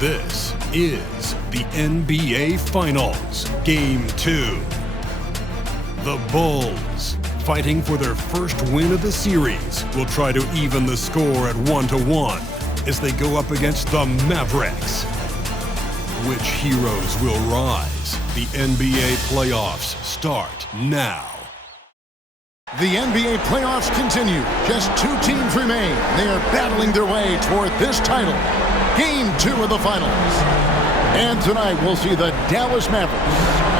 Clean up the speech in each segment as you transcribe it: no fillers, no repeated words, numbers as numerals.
This is the NBA Finals, Game 2. The Bulls, fighting for their first win of the series, will try to even the score at 1-1 as they go up against the Mavericks. Which heroes will rise? The NBA playoffs start now. The NBA playoffs continue. Just 2 teams remain. They are battling their way toward this title. Game 2 of the finals. And tonight we'll see the Dallas Mavericks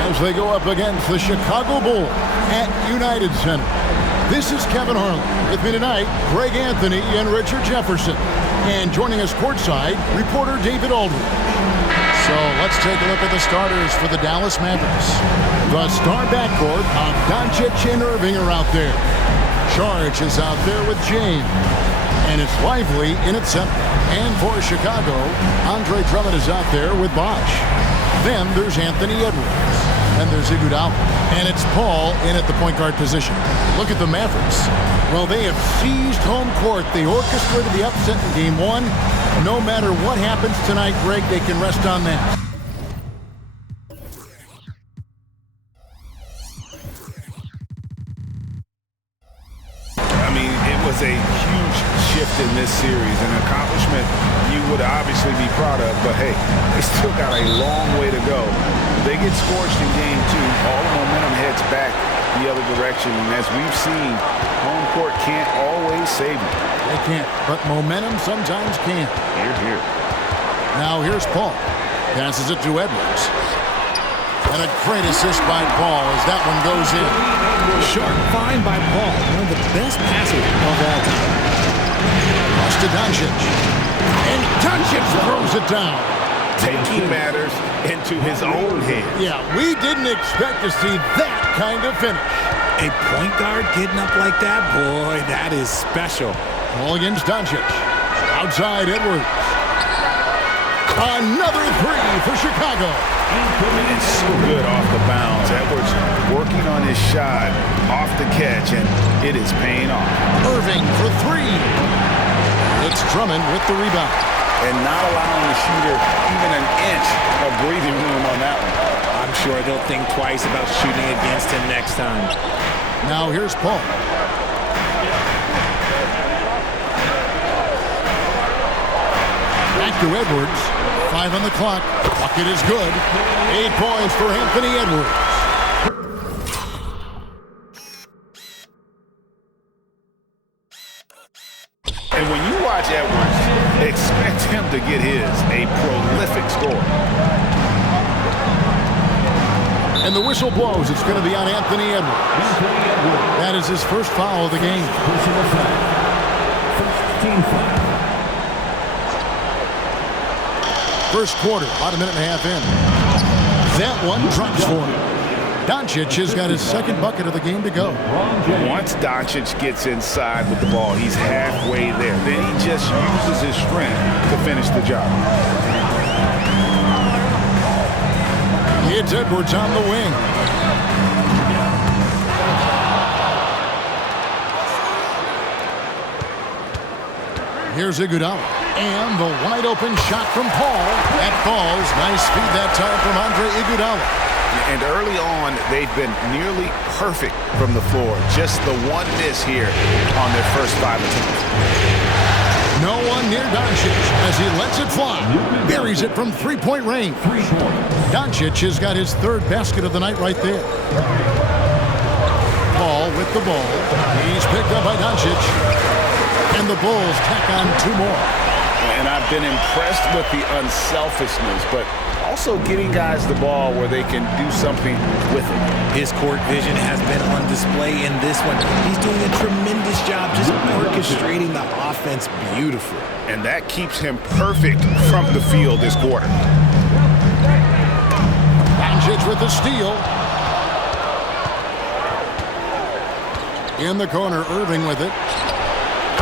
as they go up against the Chicago Bulls at United Center. This is Kevin Harlan. With me tonight, Greg Anthony and Richard Jefferson. And joining us courtside, reporter David Aldridge. So let's take a look at the starters for the Dallas Mavericks. The star backcourt of Doncic and Irving are out there. Charge is out there with James. And it's Lively in at center. And for Chicago, Andre Drummond is out there with Bosh. Then there's Anthony Edwards. And there's Iguodala. And it's Paul in at the point guard position. Look at the Mavericks. Well, they have seized home court. They orchestrated the upset in Game 1. No matter what happens tonight, Greg, they can rest on that. I mean, it was a huge shift in this series, an accomplishment you would obviously be proud of, but hey, they still got a long way to go. If they get scorched in Game 2, all the momentum heads back the other direction, and as we've seen, home court can't always save you. They can't, but momentum sometimes can. Here. Now here's Paul. Passes it to Edwards. And a great assist by Paul as that one goes in. Sharp find by Paul, one of the best passers of all time. Pass to Doncic. And Doncic throws it down. Taking matters into his own hands. Yeah, we didn't expect to see that kind of finish. A point guard getting up like that, boy, that is special. Ball against Doncic. Outside Edwards. Another 3 for Chicago. And so good off the bounds. Edwards working on his shot off the catch, and it is paying off. Irving for 3. It's Drummond with the rebound. And not allowing the shooter even an inch of breathing room on that one. I'm sure they'll think twice about shooting against him next time. Now here's Paul. Back to Edwards. 5 on the clock. Bucket is good. 8 points for Anthony Edwards. And when you watch Edwards, expect him to get his, a prolific scorer. And the whistle blows. It's going to be on Anthony Edwards. That is his first foul of the game. First quarter, about a minute and a half in. That one drops for him. Doncic has got his second bucket of the game to go. Once Doncic gets inside with the ball, he's halfway there. Then he just uses his strength to finish the job. It's Edwards on the wing. Here's Iguodala. And the wide open shot from Paul. That falls. Nice feed that time from Andre Iguodala. And early on, they've been nearly perfect from the floor. Just the one miss here on their first 5 attempts. No one near Doncic as he lets it fly. Buries it from three-point range. Doncic has got his third basket of the night right there. Paul with the ball. He's picked up by Doncic. And the Bulls tack on two more. And I've been impressed with the unselfishness, but also getting guys the ball where they can do something with it. His court vision has been on display in this one. He's doing a tremendous job just orchestrating the offense beautifully. And that keeps him perfect from the field this quarter. Doncic with the steal. In the corner, Irving with it.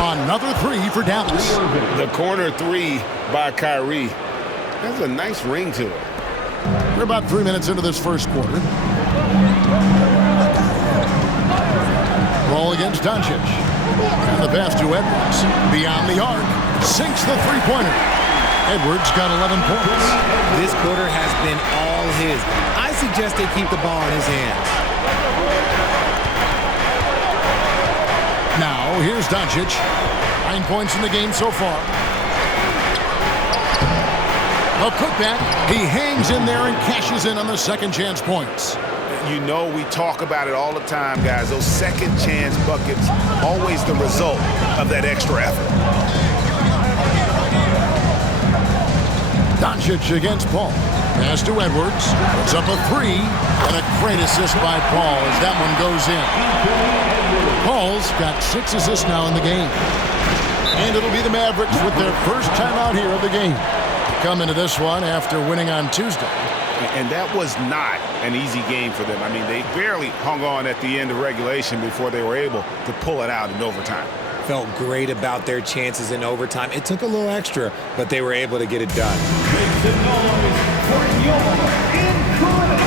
Another three for Dallas. The corner three by Kyrie. That's a nice ring to it. We're about 3 minutes into this first quarter. Ball against Doncic. And the pass to Edwards. Beyond the arc. Sinks the three-pointer. Edwards got 11 points. This quarter has been all his. I suggest they keep the ball in his hands. Now, here's Doncic. 9 points in the game so far. A putback. He hangs in there and cashes in on the second chance points. You know we talk about it all the time, guys. Those second chance buckets, always the result of that extra effort. Doncic against Paul. Pass to Edwards. Puts up a three. And a great assist by Paul as that one goes in. Paul's got 6 assists now in the game. And it'll be the Mavericks with their first time out here of the game. Come into this one after winning on Tuesday. And that was not an easy game for them. I mean, they barely hung on at the end of regulation before they were able to pull it out in overtime. Felt great about their chances in overtime. It took a little extra, but they were able to get it done. Make some noise for your incredible.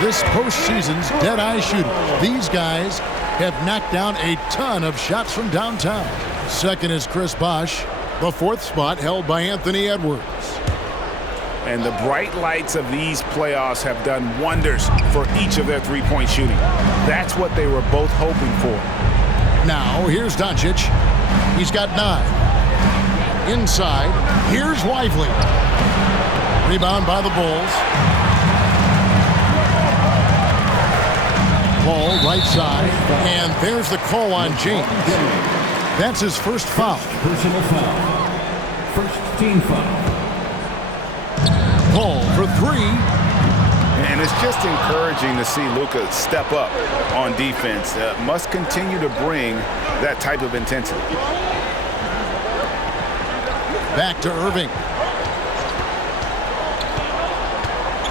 This postseason's dead-eye shooter. These guys have knocked down a ton of shots from downtown. Second is Chris Bosh. The fourth spot held by Anthony Edwards. And the bright lights of these playoffs have done wonders for each of their three-point shooting. That's what they were both hoping for. Now, here's Doncic. He's got 9. Inside, here's Lively. Rebound by the Bulls. Ball right side, and there's the call on James. That's his first foul. Personal foul. First team foul. Paul for 3. And it's just encouraging to see Luka step up on defense. Must continue to bring that type of intensity. Back to Irving.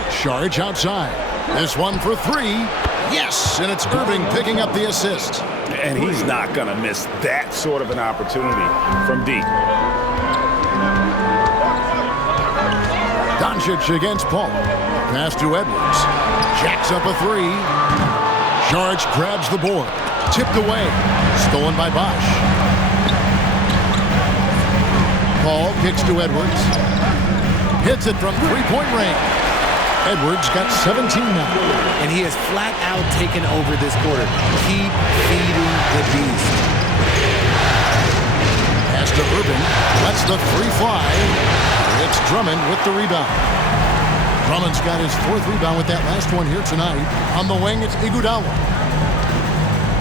Saric outside. This one for 3. Yes, and it's Irving picking up the assist. And he's not going to miss that sort of an opportunity from deep. Doncic against Paul. Pass to Edwards. Jacks up a 3. Saric grabs the board. Tipped away. Stolen by Bosh. Paul kicks to Edwards. Hits it from three-point range. Edwards got 17 now. And he has flat out taken over this quarter. Keep feeding the beast. Pass to Irving. Lets the 3 fly. It's Drummond with the rebound. Drummond's got his 4th rebound with that last one here tonight. On the wing, it's Iguodala.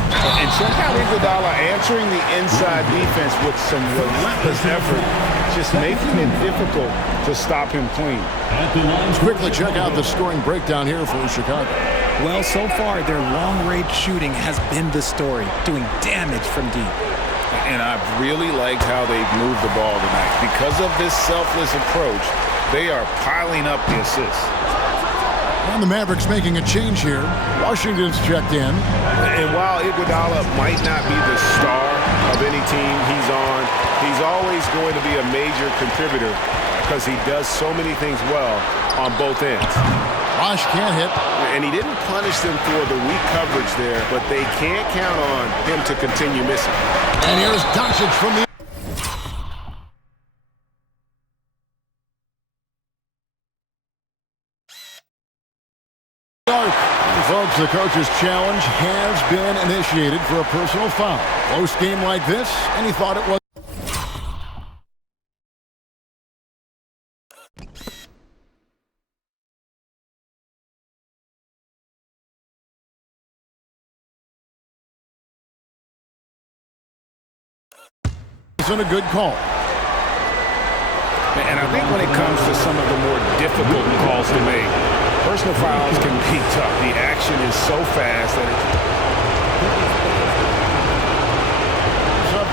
And somehow Iguodala answering the inside defense with some relentless effort, just making it difficult to stop him clean. Let's quickly check out the scoring breakdown here for Chicago. Well, so far, their long-range shooting has been the story, doing damage from deep. And I've really liked how they've moved the ball tonight. Because of this selfless approach, they are piling up the assists. And the Mavericks making a change here. Washington's checked in. And while Iguodala might not be the star of any team he's on, he's always going to be a major contributor because he does so many things well on both ends. Bosh can't hit. And he didn't punish them for the weak coverage there, but they can't count on him to continue missing. And here's Doncic from the... Folks, the coach's challenge has been initiated for a personal foul. Close game like this, and he thought it was... Isn't a good call. And I think when it comes to some of the more difficult calls to make, personal fouls can be tough. The action is so fast that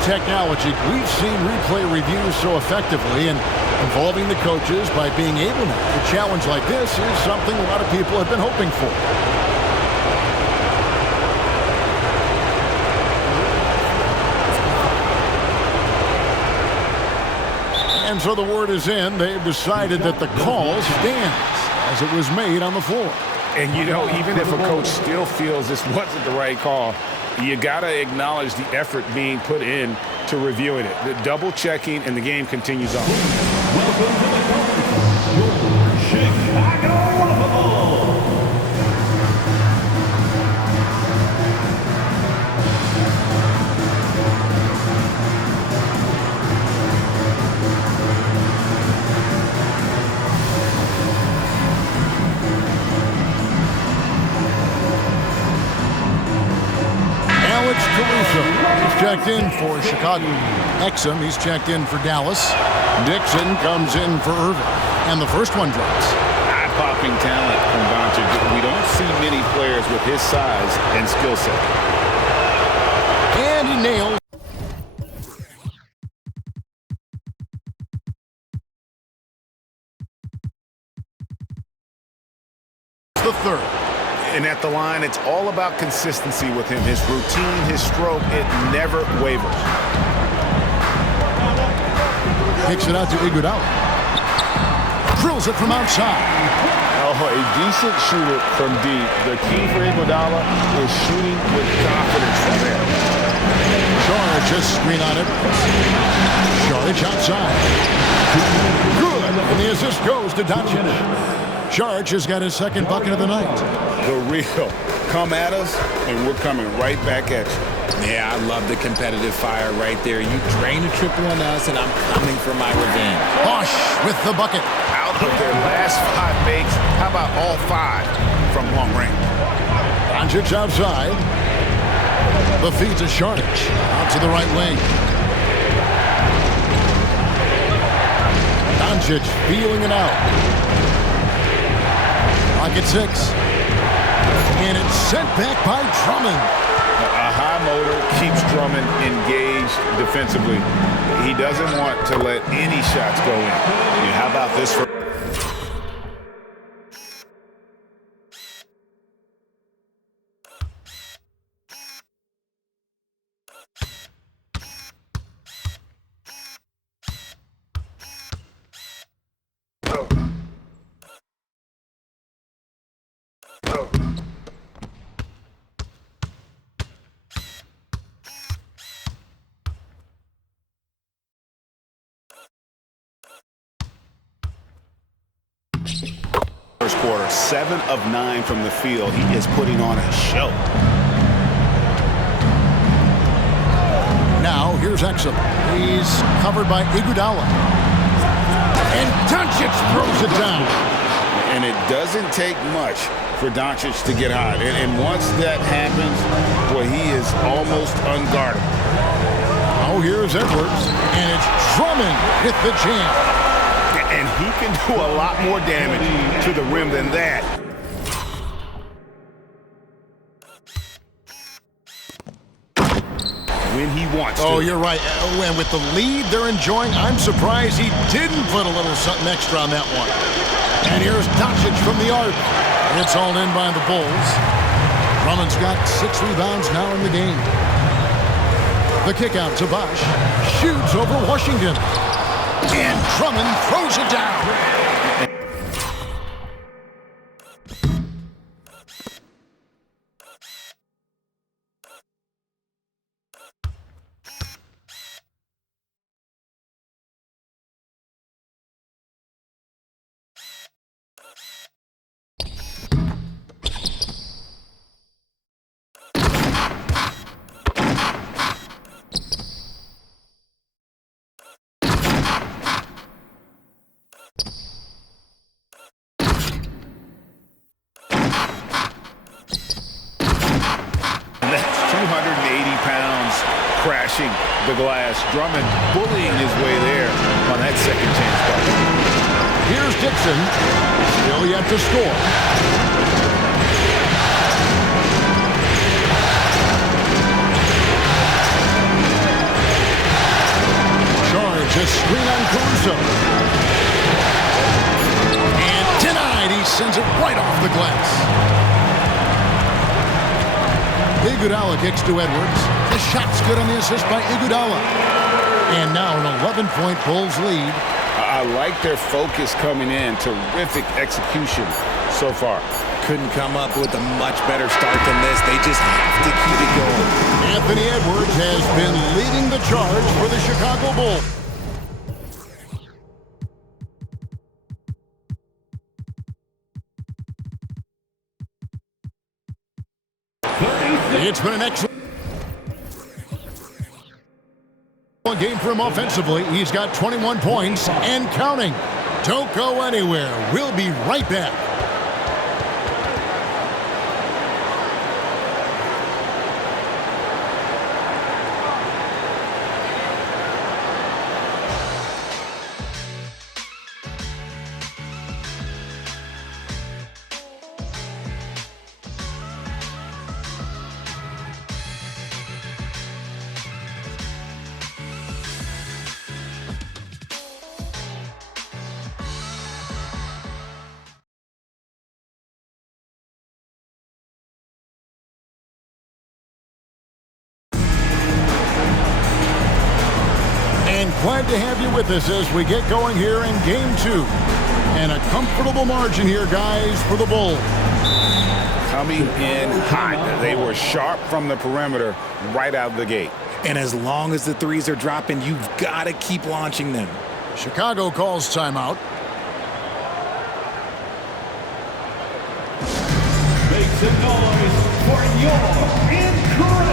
Technology, we've seen replay reviews so effectively, and involving the coaches by being able to. A challenge like this is something a lot of people have been hoping for. And so the word is in. They've decided that the call stands as it was made on the floor. And, you know, even if a coach still feels this wasn't the right call, you got to acknowledge the effort being put in to reviewing it. The double checking, and the game continues on. Welcome to the Chicago Bulls. He's checked in for Chicago. Exum, he's checked in for Dallas. Dixon comes in for Irving. And the first one drops. Eye-popping talent from Doncic. We don't see many players with his size and skill set. And he nails. The third. And at the line, it's all about consistency with him. His routine, his stroke, it never wavers. Kicks it out to Iguodala. Drills it from outside. Oh, a decent shooter from deep. The key for Iguodala is shooting with confidence from there. Saric just screen on it. Saric outside. Good. And the assist goes to Doncic. Saric has got his second bucket of the night. The real come at us, and we're coming right back at you. Yeah, I love the competitive fire right there. You drain a triple on us, and I'm coming for my revenge. Bosh with the bucket. Out of their last 5 makes, how about all 5 from long range? Doncic outside. The feed to Saric. Out to the right wing. Doncic feeling it out. Pocket 6. And it's sent back by Drummond. A high motor keeps Drummond engaged defensively. He doesn't want to let any shots go in. How about this for... First quarter, 7 of 9 from the field. He is putting on a show. Now, here's Exum. He's covered by Iguodala. And Doncic throws it down. And it doesn't take much for Doncic to get hot. And once that happens, boy, he is almost unguardable. Oh, here's Edwards. And it's Drummond with the jam. And he can do a lot more damage to the rim than that. when he wants to. Oh, you're right. And with the lead they're enjoying, I'm surprised he didn't put a little something extra on that one. And here's Doncic from the arc. It's all in by the Bulls. Drummond's got 6 rebounds now in the game. The kick out to Bosh. Shoots over Washington. And Drummond throws it down. Crashing the glass. Drummond bullying his way there on that second chance bucket. Here's Dixon. Still yet to score. Charge a screen on Caruso. And denied. He sends it right off the glass. Iguodala kicks to Edwards. The shot's good on the assist by Iguodala. And now an 11-point Bulls lead. I like their focus coming in. Terrific execution so far. Couldn't come up with a much better start than this. They just have to keep it going. Anthony Edwards has been leading the charge for the Chicago Bulls. It's been an excellent game for him offensively. He's got 21 points and counting. Don't go anywhere. We'll be right back. Glad to have you with us as we get going here in Game 2. And a comfortable margin here, guys, for the Bulls. Coming in hot. They were sharp from the perimeter right out of the gate. And as long as the threes are dropping, you've got to keep launching them. Chicago calls timeout. Make some noise for your incredible.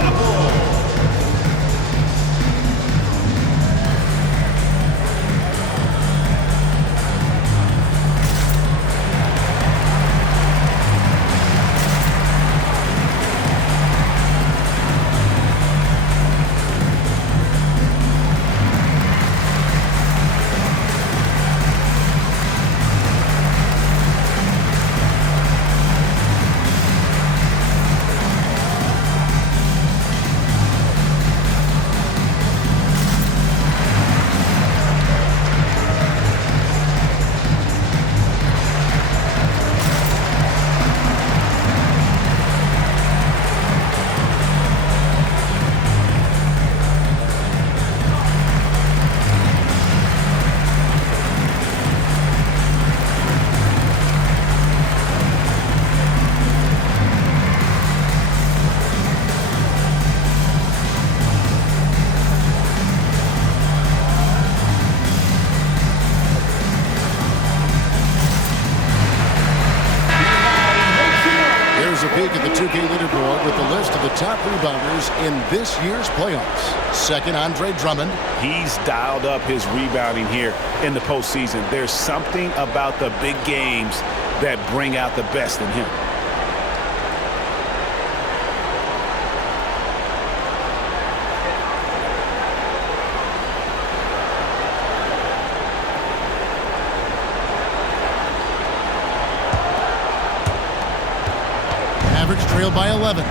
Top rebounders in this year's playoffs. Second, Andre Drummond. He's dialed up his rebounding here in the postseason. There's something about the big games that bring out the best in him. Mavericks trail by 11.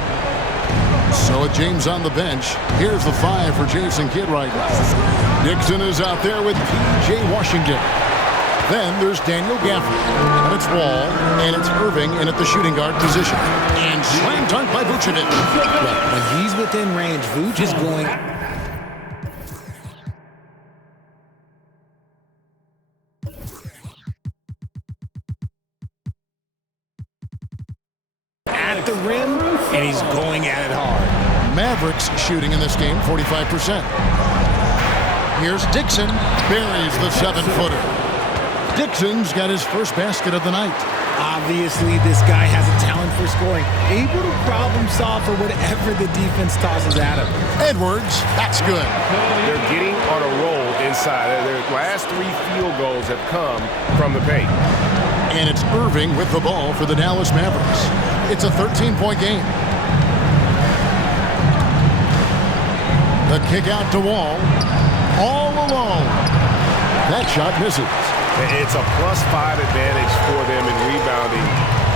So with James on the bench, here's the 5 for Jason Kidd right now. Dixon is out there with P.J. Washington. Then there's Daniel Gafford. And it's Wall, and it's Irving in at the shooting guard position. And slam dunk by Vucevic. When he's within range, Vuce is going... at the rim, and he's going at it hard. Mavericks shooting in this game, 45%. Here's Dixon, buries the 7-footer. Dixon's got his first basket of the night. Obviously, this guy has a talent for scoring, able to problem solve for whatever the defense tosses at him. Edwards, that's good. They're getting on a roll inside. Their last 3 field goals have come from the paint. And it's Irving with the ball for the Dallas Mavericks. It's a 13-point game. The kick out to Wall. All alone. That shot misses. It's a +5 advantage for them in rebounding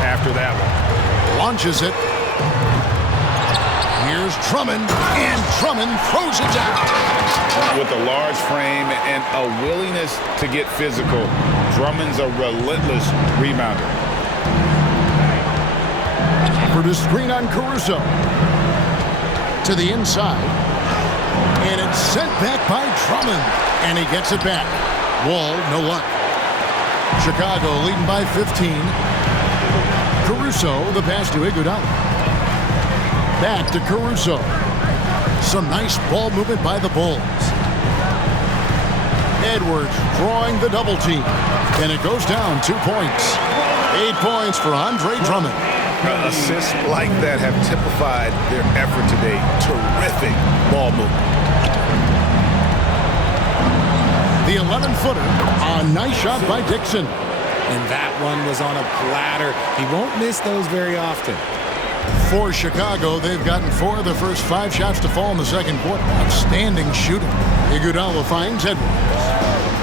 after that one. Launches it. Here's Drummond, and Drummond throws it down. With a large frame and a willingness to get physical, Drummond's a relentless rebounder. For the screen on Caruso. To the inside. And it's sent back by Drummond. And he gets it back. Wall, no luck. Chicago leading by 15. Caruso, the pass to Iguodala. Back to Caruso. Some nice ball movement by the Bulls. Edwards drawing the double team. And it goes down 2 points. 8 points for Andre Drummond. Assists like that have typified their effort today. Terrific ball movement. The 11-footer. A nice shot by Dixon. And that one was on a platter. He won't miss those very often. For Chicago, they've gotten 4 of the first 5 shots to fall in the second quarter. Outstanding shooting. Iguodala finds Edwards.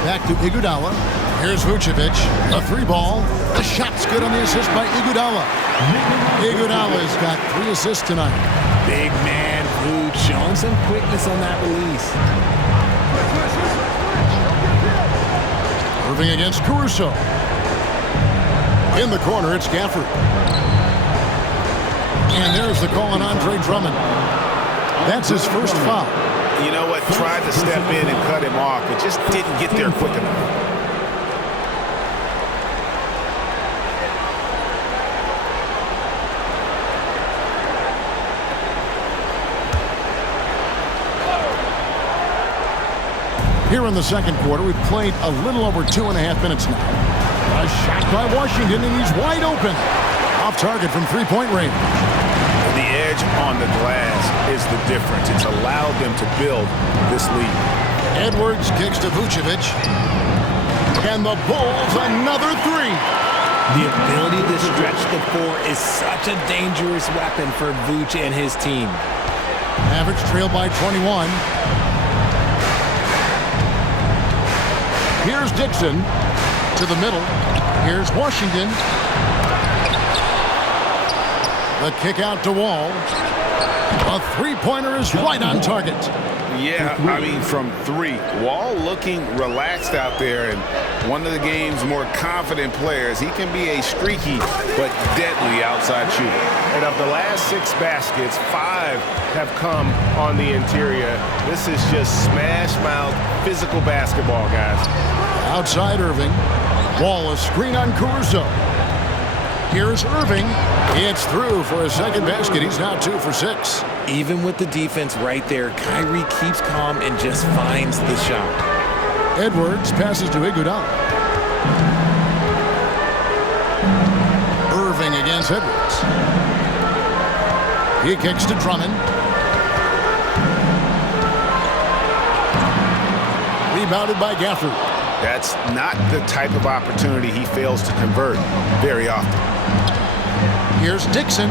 Back to Iguodala. Here's Vucevic. A 3-ball. The shot's good on the assist by Iguodala. Iguodala's got 3 assists tonight. Big man Vuce showing some quickness on that release. Irving against Caruso. In the corner, it's Gafford. And there's the call on Andre Drummond. That's his first foul. You know what? Tried to step in and cut him off, but just didn't get there quick enough. Here in the second quarter, we've played a little over 2.5 minutes now. A shot by Washington, and he's wide open. Off target from 3-point range. The edge on the glass is the difference. It's allowed them to build this lead. Edwards kicks to Vucevic. And the Bulls another 3. The ability to stretch the 4 is such a dangerous weapon for Vuce and his team. Mavericks trail by 21. Here's Dixon to the middle. Here's Washington. The kick out to Wall. A 3-pointer is right on target. Yeah, I mean, from 3. Wall looking relaxed out there, and one of the game's more confident players. He can be a streaky but deadly outside shooter. And of the last 6 baskets, 5 have come on the interior. This is just smash-mouth physical basketball, guys. Outside Irving. Wall, a screen on Caruso. Here's Irving. It's through for a second basket. He's now 2 for 6. Even with the defense right there, Kyrie keeps calm and just finds the shot. Edwards passes to Iguodala. Irving against Edwards. He kicks to Drummond. Rebounded by Gafford. That's not the type of opportunity he fails to convert very often. Here's Dixon.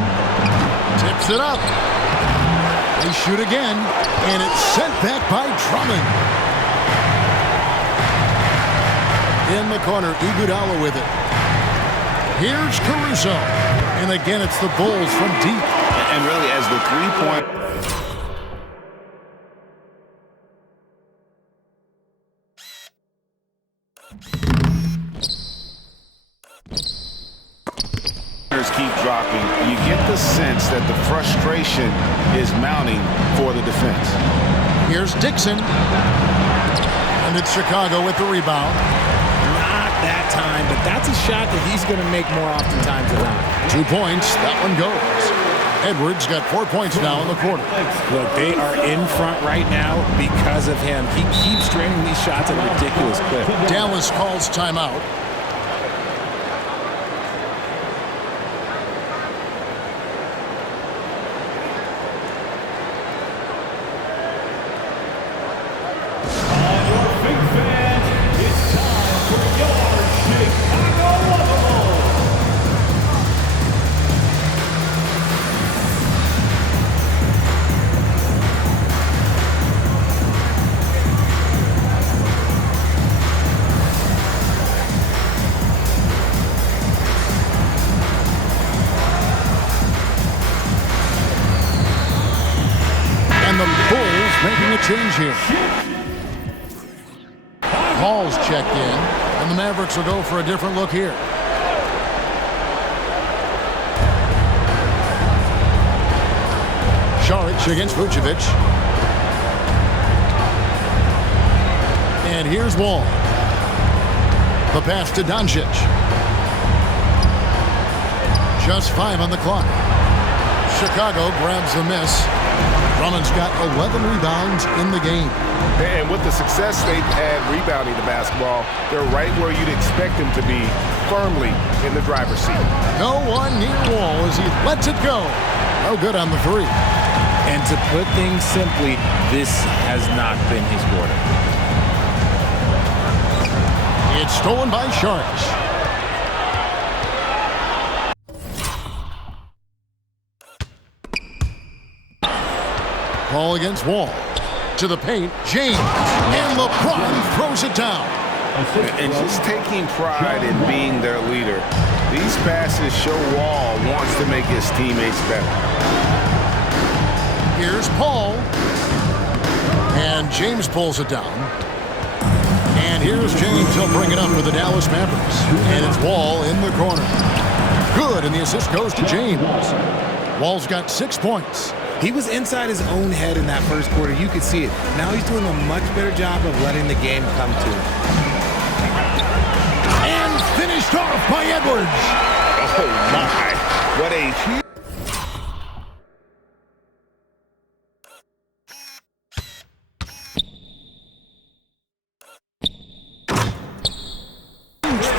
Tips it up. They shoot again, and it's sent back by Drummond. In the corner, Iguodala with it. Here's Caruso. And again, it's the Bulls from deep. And really, as the three-point... keep dropping, you get the sense that the frustration is mounting for the defense. Here's Dixon. And it's Chicago with the rebound. Not that time, but that's a shot that he's going to make more oftentimes than not. 2 points. That one goes. Edwards got 4 points now in the quarter. Look, they are in front right now because of him. He keeps draining these shots at a ridiculous clip. Dallas calls timeout. Making a change here. Hall's checked in, and the Mavericks will go for a different look here. Šarić against Vucevic. And here's Wall. The pass to Doncic. Just 5 on the clock. Chicago grabs the miss. Drummond's got 11 rebounds in the game. And with the success they've had rebounding the basketball, they're right where you'd expect them to be, firmly in the driver's seat. No one near Wall as he lets it go. No good on the three. And to put things simply, this has not been his quarter. It's stolen by Šarić. Ball against Wall. To the paint, James. And LeBron throws it down. And just taking pride in being their leader. These passes show Wall wants to make his teammates better. Here's Paul. And James pulls it down. And here's James. He'll bring it up for the Dallas Mavericks. And it's Wall in the corner. Good, and the assist goes to James. Wall's got 6 points. He was inside his own head in that first quarter. You could see it. Now he's doing a much better job of letting the game come to him. And finished off by Edwards. Oh, my. What a huge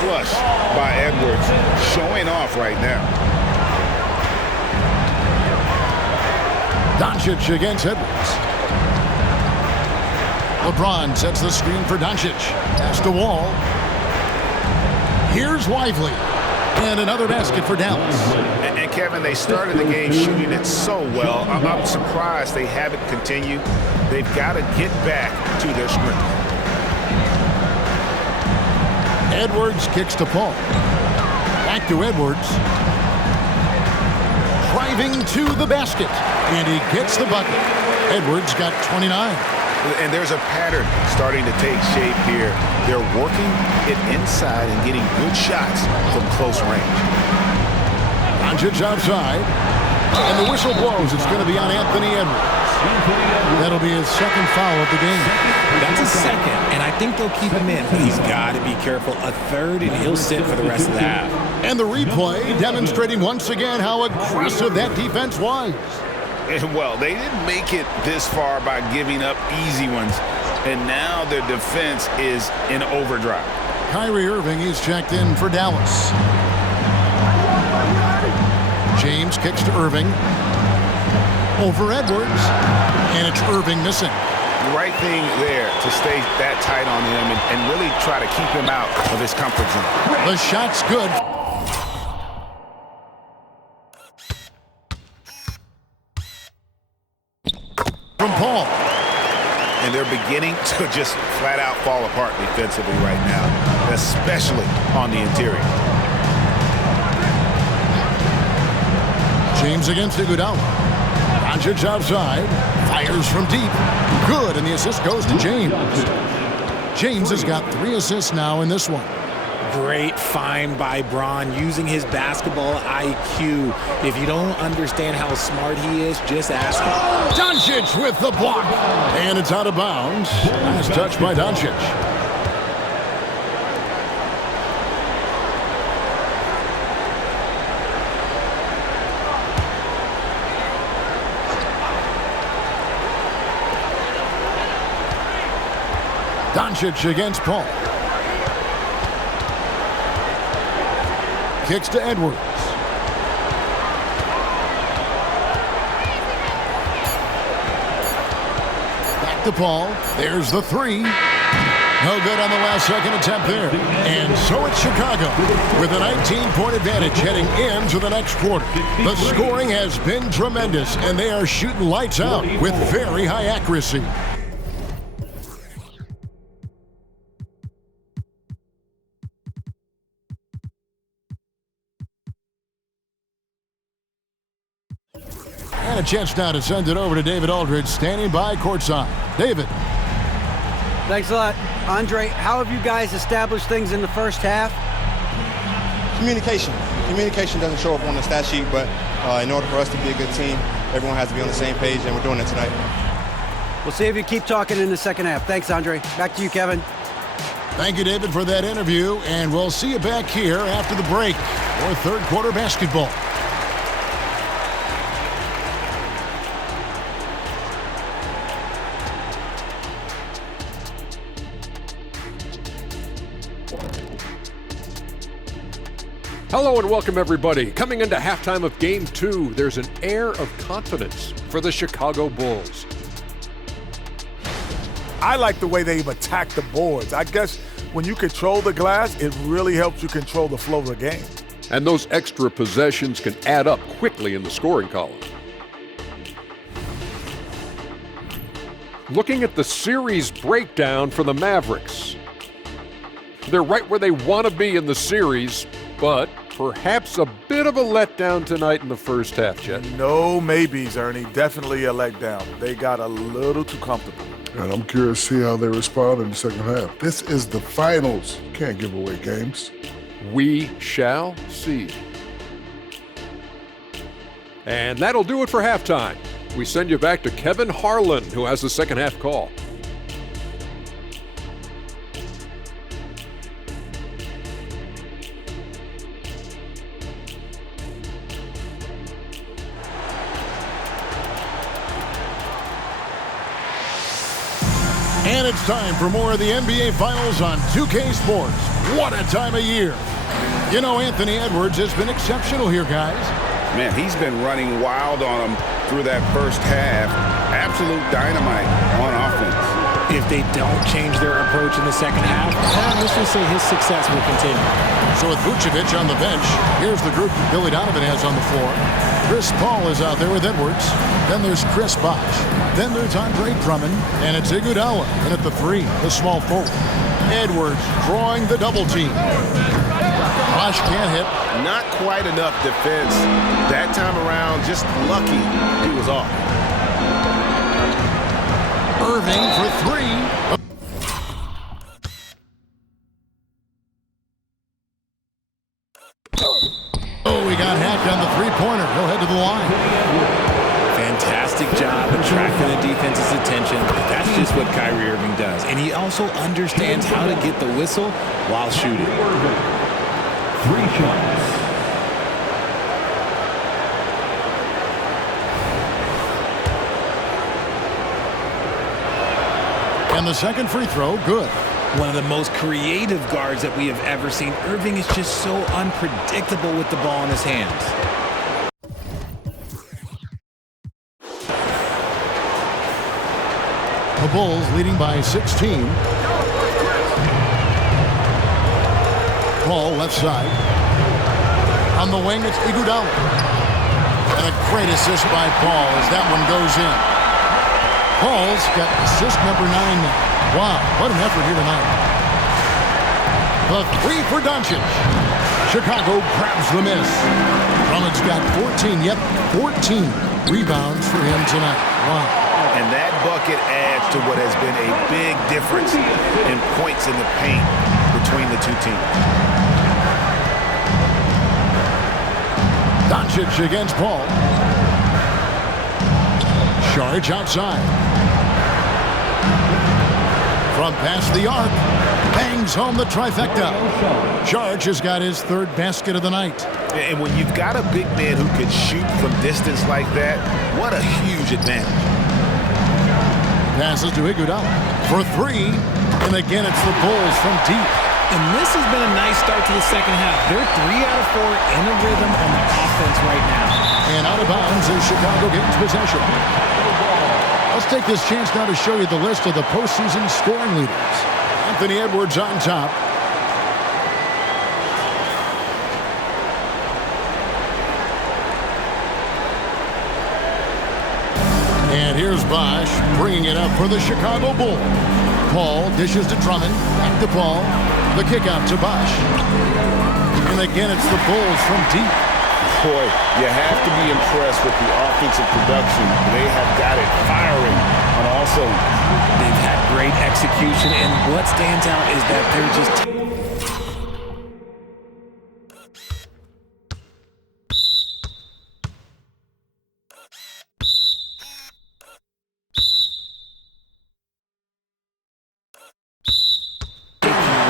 flush by Edwards. Showing off right now. Doncic against Edwards. LeBron sets the screen for Doncic. Pass to Wall. Here's Lively. And another basket for Dallas. And Kevin, they started the game shooting it so well. I'm surprised they haven't continued. They've got to get back to their script. Edwards kicks to Paul. Back to Edwards. Driving to the basket. And he gets the bucket. Edwards got 29. And there's a pattern starting to take shape here. They're working it inside and getting good shots from close range. Doncic outside. And the whistle blows. It's going to be on Anthony Edwards. That'll be his second foul of the game. That's a second, and I think they'll keep him in. He's got to be careful. A third, and he'll sit for the rest of the half. And the replay demonstrating once again how aggressive that defense was. And well, they didn't make it this far by giving up easy ones. And now their defense is in overdrive. Kyrie Irving is checked in for Dallas. James kicks to Irving. Over Edwards. And it's Irving missing. The right thing there to stay that tight on him and really try to keep him out of his comfort zone. The shot's good. From Paul. And they're beginning to just flat out fall apart defensively right now, especially on the interior. James against Iguodala. Doncic outside. Fires from deep. Good, and the assist goes to James. James has got 3 assists now in this one. Great find by Bron, using his basketball IQ. If you don't understand how smart he is, just ask him. Doncic with the block. And it's out of bounds. Last touch by Doncic. Doncic against Paul. Kicks to Edwards. Back to Paul. There's the 3. No good on the last second attempt there. And so it's Chicago with a 19-point advantage heading into the next quarter. The scoring has been tremendous, and they are shooting lights out with very high accuracy. And a chance now to send it over to David Aldridge, standing by courtside. David. Thanks a lot. Andre, how have you guys established things in the first half? Communication. Communication doesn't show up on the stat sheet, but in order for us to be a good team, everyone has to be on the same page, and we're doing it tonight. We'll see if you keep talking in the second half. Thanks, Andre. Back to you, Kevin. Thank you, David, for that interview, and we'll see you back here after the break for third quarter basketball. Hello and welcome, everybody. Coming into halftime of Game 2, there's an air of confidence for the Chicago Bulls. I like the way they've attacked the boards. I guess when you control the glass, it really helps you control the flow of the game. And those extra possessions can add up quickly in the scoring column. Looking at the series breakdown for the Mavericks. They're right where they want to be in the series, but perhaps a bit of a letdown tonight in the first half, Jet. No maybes, Ernie. Definitely a letdown. They got a little too comfortable. And I'm curious to see how they respond in the second half. This is the finals. You can't give away games. We shall see. And that'll do it for halftime. We send you back to Kevin Harlan, who has the second half call. And it's time for more of the NBA Finals on 2K Sports. What a time of year. You know, Anthony Edwards has been exceptional here, guys. Man, he's been running wild on them through that first half. Absolute dynamite on offense. If they don't change their approach in the second half, let's just say his success will continue. So with Vucevic on the bench, here's the group that Billy Donovan has on the floor. Chris Paul is out there with Edwards. Then there's Chris Bosh. Then there's Andre Drummond. And it's Iguodala in at the 3, the small forward. Edwards drawing the double team. Bosh can't hit. Not quite enough defense that time around. Just lucky he was off. Irving for 3. Oh, he got hacked on the three-pointer. He'll head to the line. Fantastic job attracting the defense's attention. That's just what Kyrie Irving does. And he also understands how to get the whistle while shooting. 3 shots. And the second free throw, good. One of the most creative guards that we have ever seen. Irving is just so unpredictable with the ball in his hands. The Bulls leading by 16. Paul left side. On the wing, it's Iguodala. And a great assist by Paul as that one goes in. Paul's got assist number 9 now. Wow, what an effort here tonight. The 3 for Doncic. Chicago grabs the miss. Drummond's got 14, 14. rebounds for him tonight. Wow. And that bucket adds to what has been a big difference in points in the paint between the two teams. Doncic against Paul. Charge outside. From past the arc, bangs home the trifecta. Charge has got his third basket of the night. And when you've got a big man who can shoot from distance like that, what a huge advantage. Passes to Iguodala for three. And again, it's the Bulls from deep. And this has been a nice start to the second half. They're 3 out of 4 in a rhythm on the offense right now. And out of bounds is Chicago gains possession. Let's take this chance now to show you the list of the postseason scoring leaders. Anthony Edwards on top. And here's Bosh bringing it up for the Chicago Bulls. Paul dishes to Drummond. Back to Paul. The kick out to Bosh. And again, it's the Bulls from deep. Boy, you have to be impressed with the offensive production. They have got it firing on all cylinders. They've had great execution, and what stands out is that they're just taking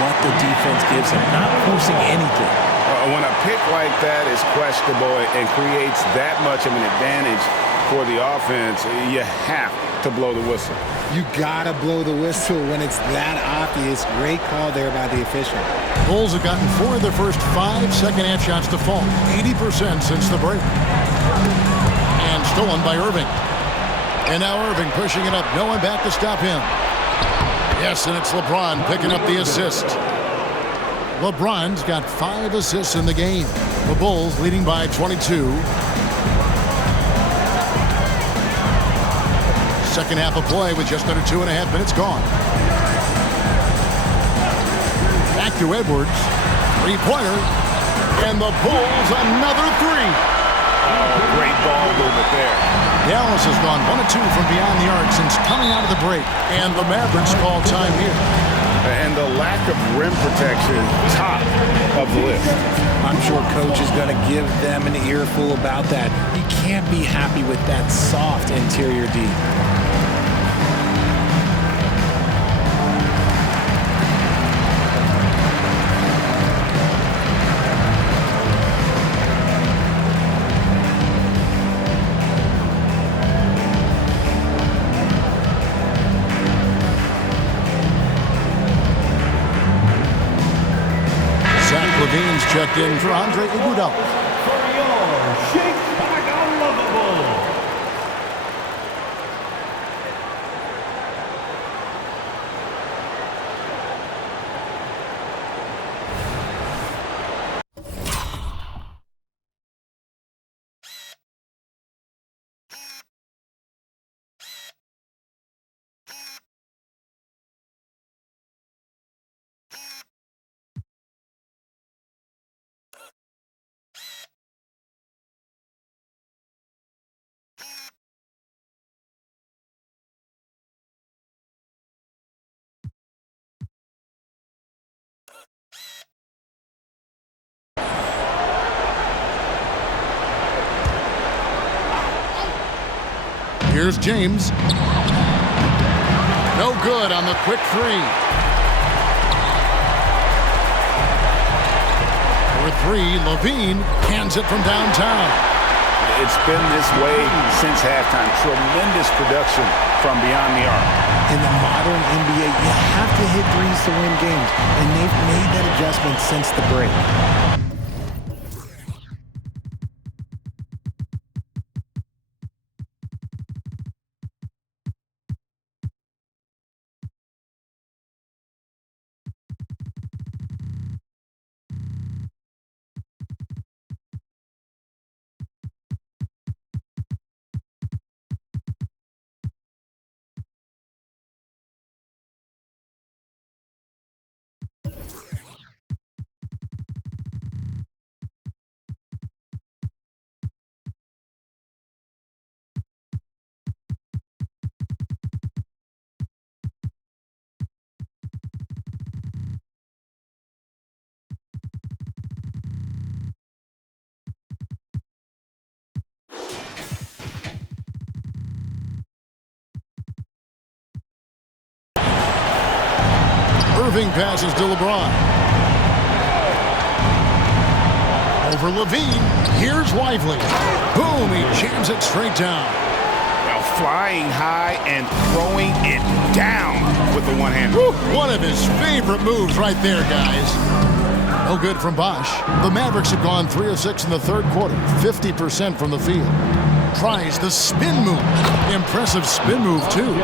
what the defense gives them, not forcing anything. When a pick like that is questionable and creates that much of an advantage for the offense, you have to blow the whistle. You gotta blow the whistle when it's that obvious. Great call there by the official. Bulls have gotten 4 of their first 5 second-half shots to fall. 80% since the break. And stolen by Irving. And now Irving pushing it up. No one back to stop him. Yes, and it's LeBron picking up the assist. LeBron's got 5 assists in the game. The Bulls leading by 22. Second half of play with just under 2.5 minutes gone. Back to Edwards. Three-pointer. And the Bulls another 3. Oh, great ball movement there. Dallas has gone 1 of 2 from beyond the arc since coming out of the break. And the Mavericks call time here. And the lack of rim protection, top of the list. I'm sure coach is going to give them an earful about that. You can't be happy with that soft interior D. Levine's checked in for Andre Iguodala. Here's James. No good on the quick 3. For 3, Levine hands it from downtown. It's been this way since halftime. Tremendous production from beyond the arc. In the modern NBA, you have to hit threes to win games, and they've made that adjustment since the break. Irving passes to LeBron. Over Levine. Here's Lively. Boom, he jams it straight down. Well, flying high and throwing it down with the one-hander. One of his favorite moves right there, guys. No good from Bosh. The Mavericks have gone 3 of 6 in the third quarter, 50% from the field. Tries the spin move. Impressive spin move, too.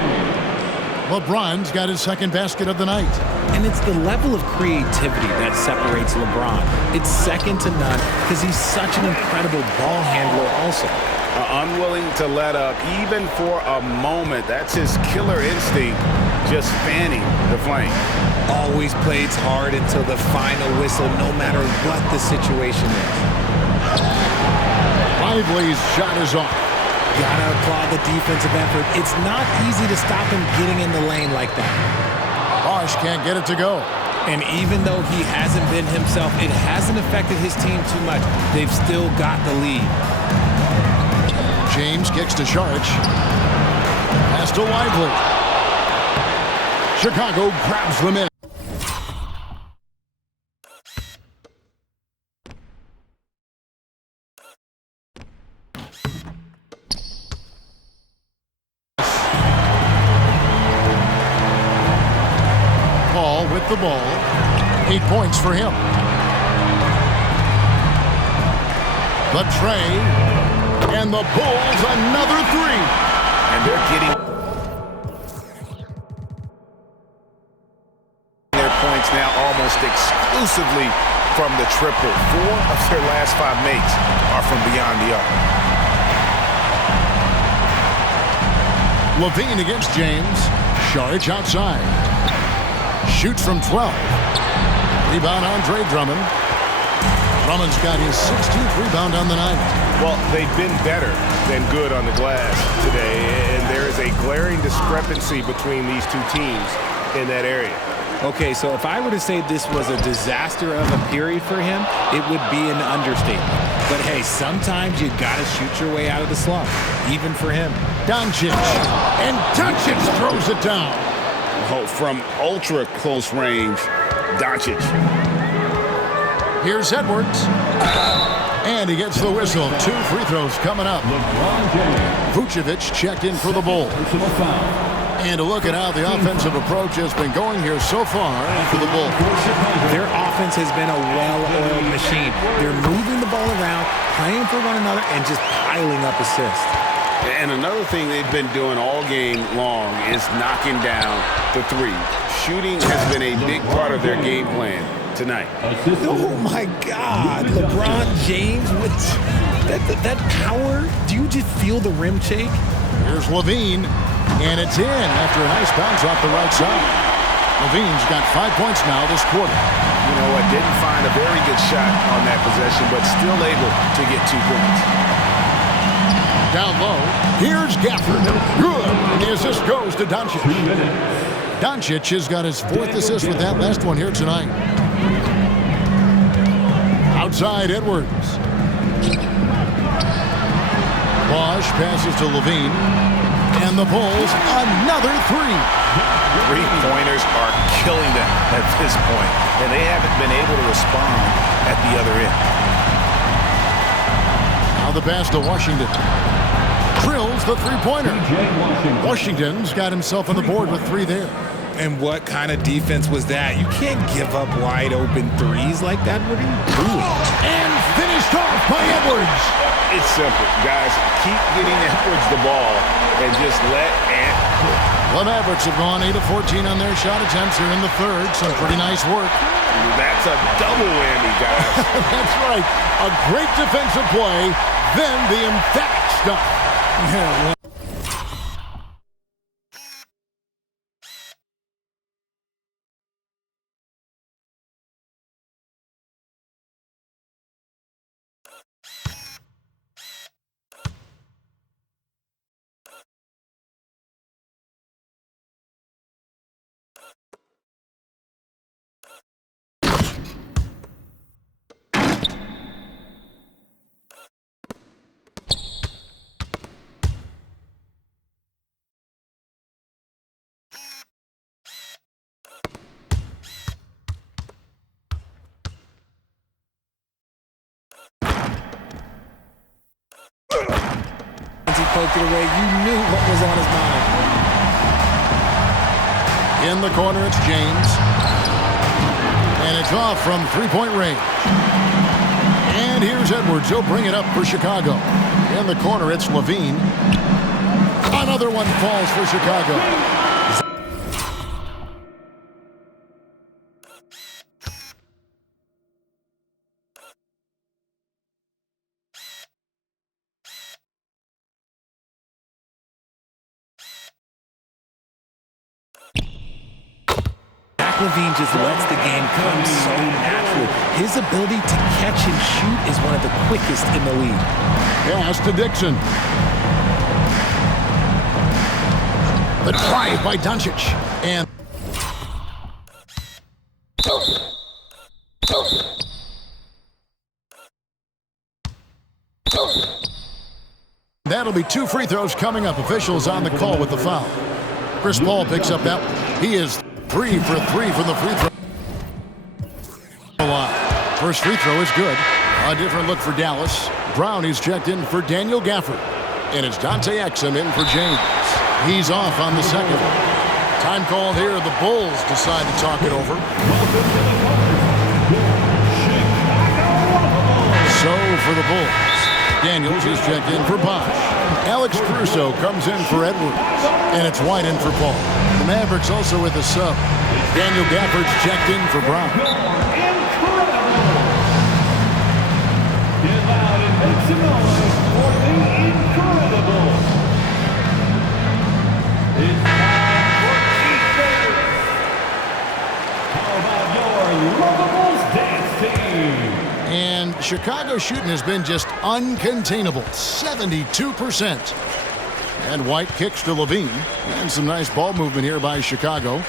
LeBron's got his second basket of the night. And it's the level of creativity that separates LeBron. It's second to none because he's such an incredible ball handler also. Unwilling to let up even for a moment. That's his killer instinct, just fanning the flame. Always plays hard until the final whistle, no matter what the situation is. Lively's shot is off. Gotta applaud the defensive effort. It's not easy to stop him getting in the lane like that. Bosh can't get it to go. And even though he hasn't been himself, it hasn't affected his team too much. They've still got the lead. James kicks to Sharch. Pass to Lively. Chicago grabs them in. Paul with the ball. 8 points for him. The tray. And the Bulls another 3. And they're getting their points now almost exclusively from the triple. 4 of their last 5 makes are from beyond the arc. Levine against James. Sharch outside. Shoots from 12. Rebound Andre Drummond. Drummond's got his 16th rebound on the night. Well, they've been better than good on the glass today, and there is a glaring discrepancy between these two teams in that area. Okay, so if I were to say this was a disaster of a period for him, it would be an understatement. But hey, sometimes you gotta shoot your way out of the slump, even for him. Doncic, and Doncic throws it down. Oh, from ultra close range, Doncic. Here's Edwards. And he gets the whistle. 2 free throws coming up. Vucevic checked in for the Bulls. And a look at how the offensive approach has been going here so far for the Bulls. Their offense has been a well-oiled machine. They're moving the ball around, playing for one another, and just piling up assists. And another thing they've been doing all game long is knocking down the 3. Shooting has been a big part of their game plan tonight. Oh my God, LeBron James with that power. Do you just feel the rim shake? Here's Levine, and it's in after a nice bounce off the right side. Levine's got 5 points now this quarter. You know what, didn't find a very good shot on that possession, but still able to get 2 points. Down low, here's Gafford. Good, and the assist goes to Doncic. Doncic has got his 4th assist with that last one here tonight. Outside Edwards. Bosh passes to Levine. And the Bulls, another 3. 3-pointers are killing them at this point, and they haven't been able to respond at the other end. Now the pass to Washington. Drills the 3-pointer. Washington's got himself on the board with 3 there. And what kind of defense was that? You can't give up wide open threes like that. What are you doing? And finished off by Edwards. It's simple, guys. Keep getting Edwards the ball and just let Ant cook. The Mavericks have gone 8 of 14 on their shot attempts here in the third. Some pretty nice work. That's a double whammy, guys. That's right. A great defensive play, then the emphatic stuff. Yeah. poked it away. You knew what was on his mind. In the corner, it's James. And it's off from three-point range. And here's Edwards. He'll bring it up for Chicago. In the corner, it's Levine. Another one falls for Chicago. Levine just lets the game come so naturally. His ability to catch and shoot is one of the quickest in the league. Pass to Dixon. The drive by Doncic. And that'll be 2 free throws coming up. Officials on the call with the foul. Chris Paul picks up that one. He is 3 for 3 from the free throw line. First free throw is good. A different look for Dallas. Brown is checked in for Daniel Gafford. And it's Dante Exum in for James. He's off on the second. Time called here. The Bulls decide to talk it over. So for the Bulls, Daniels is checked in for Bosch. Alex Caruso comes in for Edwards. And it's White in for Paul. The Mavericks also with a sub. Daniel Gafford's checked in for Brown. Get loud and make some noise for the Incredible. It's time for Keith Baker. How about your Lovables dance team? And Chicago's shooting has been just uncontainable, 72%. And White kicks to Levine. And some nice ball movement here by Chicago.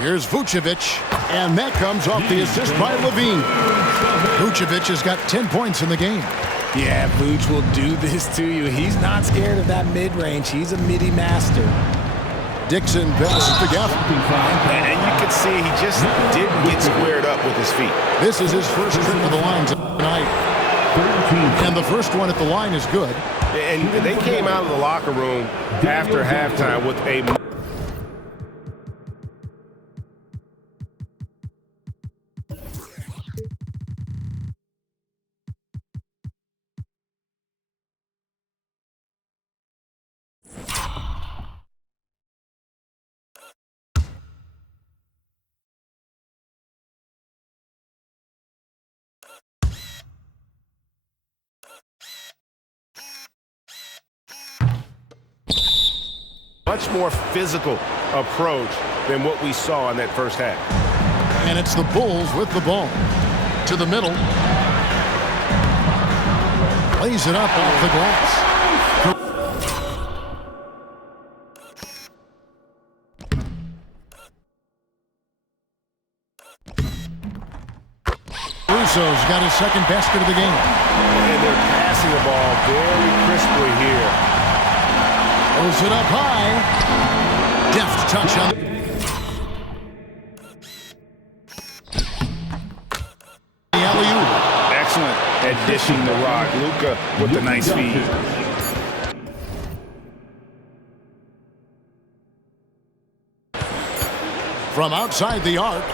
Here's Vucevic. And that comes off the assist by Levine. Vucevic has got 10 points in the game. Yeah, Vuce will do this to you. He's not scared of that mid-range. He's a midi master. Dixon passes to Gafford. And you can see he just didn't get squared up with his feet. This is his first trip to the line tonight. And the first one at the line is good. And they came out of the locker room after halftime with a much more physical approach than what we saw in that first half. And it's the Bulls with the ball. To the middle. Lays it up off the glass. Russo's got his second basket of the game. And they're passing the ball very crisply here. Throws it up high. Deft touch on the alley-oop. Excellent at dishing the rock. Luka with the nice feed. From outside the arc.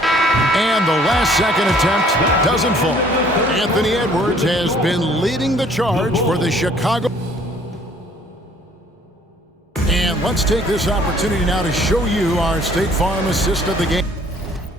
And the last second attempt doesn't fall. Anthony Edwards has been leading the charge for the Chicago. And let's take this opportunity now to show you our State Farm assist of the game.